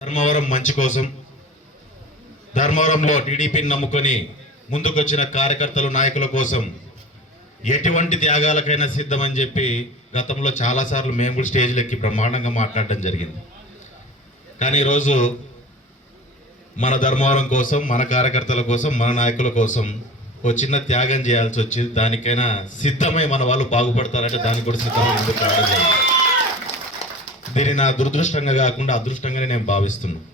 ధర్మవరం మంచి కోసం ధర్మవరంలో టీడీపీని నమ్ముకొని ముందుకొచ్చిన కార్యకర్తలు నాయకుల కోసం ఎటువంటి త్యాగాలకైనా సిద్ధమని చెప్పి గతంలో చాలాసార్లు మేము కూడా స్టేజ్లో ఎక్కి బ్రహ్మాండంగా మాట్లాడడం జరిగింది. కానీ ఈరోజు మన ధర్మవరం కోసం మన కార్యకర్తల కోసం మన నాయకుల కోసం ఓ చిన్న త్యాగం చేయాల్సి వచ్చింది. దానికైనా సిద్ధమై మన వాళ్ళు బాగుపడతారంటే దానికి కూడా సిద్ధమై ముందుకు రావడం జరిగింది. దీన్ని నా దురదృష్టంగా కాకుండా అదృష్టంగానే నేను భావిస్తున్నాను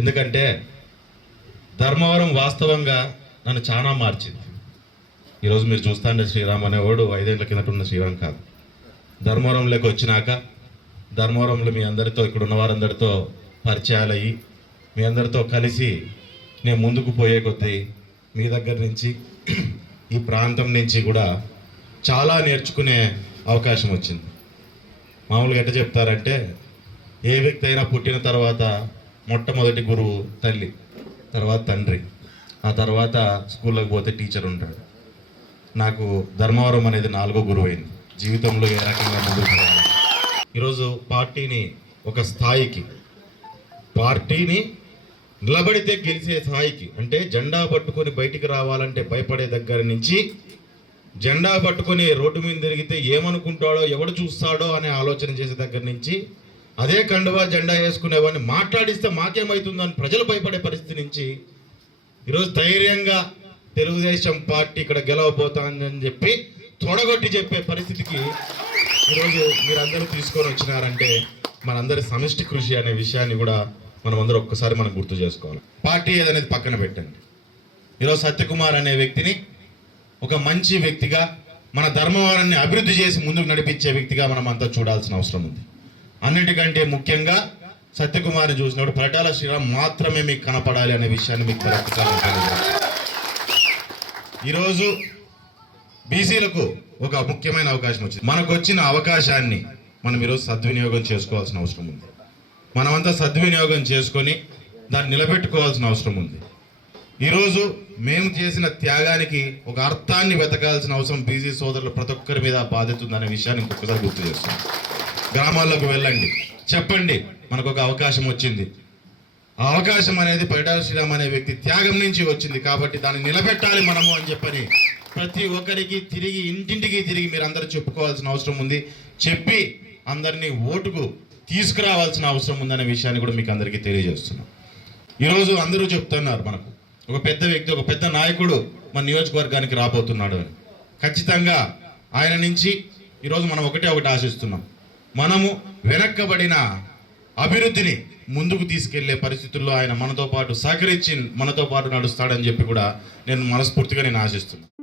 ఎందుకంటే ధర్మవరం వాస్తవంగా నన్ను చాలా మార్చింది. ఈరోజు మీరు చూస్తాండే శ్రీరామ్ అనేవాడు ఐదేళ్ళ కిందట ఉన్న శ్రీరామ్ కాదు. ధర్మవరంలోకి వచ్చినాక ధర్మవరంలో మీ అందరితో ఇక్కడ ఉన్న వారందరితో పరిచయాలు అయ్యి మీ అందరితో కలిసి నేను ముందుకు పోయే కొద్దీ మీ దగ్గర నుంచి ఈ ప్రాంతం నుంచి కూడా చాలా నేర్చుకునే అవకాశం వచ్చింది. మామూలుగా ఎట్లా చెప్తారంటే ఏ వ్యక్తి అయినా పుట్టిన తర్వాత మొట్టమొదటి గురువు తల్లి తర్వాత తండ్రి ఆ తర్వాత స్కూల్లోకి పోతే టీచర్ ఉంటాడు. నాకు ధర్మవరం అనేది నాలుగో గురువు అయింది జీవితంలో ఏ రకంగా ముందుకు ఈరోజు పార్టీని ఒక స్థాయికి పార్టీని నిలబడితే గెలిచే స్థాయికి అంటే జెండా పట్టుకొని బయటికి రావాలంటే భయపడే దగ్గర నుంచి జెండా పట్టుకొని రోడ్డు మీద తిరిగితే ఏమనుకుంటాడో ఎవడు చూస్తాడో అనే ఆలోచన చేసే దగ్గర నుంచి అదే కండువా జెండా వేసుకునేవాడిని మాట్లాడిస్తే మాకేమవుతుందని అని ప్రజలు భయపడే పరిస్థితి నుంచి ఈరోజు ధైర్యంగా తెలుగుదేశం పార్టీ ఇక్కడ గెలవబోతానని చెప్పి తొడగొట్టి చెప్పే పరిస్థితికి ఈరోజు మీరందరూ తీసుకొని వచ్చినారంటే మనందరి సమిష్టి కృషి అనే విషయాన్ని కూడా మనం అందరూ ఒక్కసారి మనం గుర్తు చేసుకోవాలి. పార్టీ ఏదనేది పక్కన పెట్టండి. ఈరోజు సత్యకుమార్ అనే వ్యక్తిని ఒక మంచి వ్యక్తిగా మన ధర్మవరాన్ని అభివృద్ధి చేసి ముందుకు నడిపించే వ్యక్తిగా మనం అంతా చూడాల్సిన అవసరం ఉంది. అన్నిటికంటే ముఖ్యంగా సత్యకుమార్ని చూసినప్పుడు పటాల శ్రీరామ్ మాత్రమే మీకు కనపడాలి అనే విషయాన్ని మీకు మరొకసారి ఈరోజు బీసీలకు ఒక ముఖ్యమైన అవకాశం వచ్చింది. మనకు వచ్చిన అవకాశాన్ని మనం ఈరోజు సద్వినియోగం చేసుకోవాల్సిన అవసరం ఉంది. మనమంతా సద్వినియోగం చేసుకొని దాన్ని నిలబెట్టుకోవాల్సిన అవసరం ఉంది. ఈరోజు మేము చేసిన త్యాగానికి ఒక అర్థాన్ని వెతకాల్సిన అవసరం బీసీ సోదరులు ప్రతి ఒక్కరి మీద బాధితుందనే విషయాన్ని ఇంకొకసారి గుర్తు చేస్తున్నాం. గ్రామాల్లోకి వెళ్ళండి. చెప్పండి మనకు ఒక అవకాశం వచ్చింది. ఆ అవకాశం అనేది పరిటాల శ్రీరామ్ అనే వ్యక్తి త్యాగం నుంచి వచ్చింది కాబట్టి దాన్ని నిలబెట్టాలి మనము అని చెప్పని ప్రతి ఒక్కరికి తిరిగి ఇంటింటికి తిరిగి మీరు అందరూ చెప్పుకోవాల్సిన అవసరం ఉంది. చెప్పి అందరినీ ఓటుకు తీసుకురావాల్సిన అవసరం ఉందనే విషయాన్ని కూడా మీకు అందరికీ తెలియజేస్తున్నాం. ఈరోజు అందరూ చెప్తున్నారు మనకు. ఒక పెద్ద వ్యక్తి ఒక పెద్ద నాయకుడు మన నియోజకవర్గానికి రాబోతున్నాడు అని. ఖచ్చితంగా ఆయన నుంచి ఈరోజు మనం ఒకటే ఒకటి ఆశిస్తున్నాం. మనము వెనక్కబడిన అభివృద్ధిని ముందుకు తీసుకెళ్ళే పరిస్థితుల్లో ఆయన మనతో పాటు సహకరించి మనతో పాటు నడుస్తాడని చెప్పి కూడా నేను మనస్ఫూర్తిగా నేను ఆశిస్తున్నాను.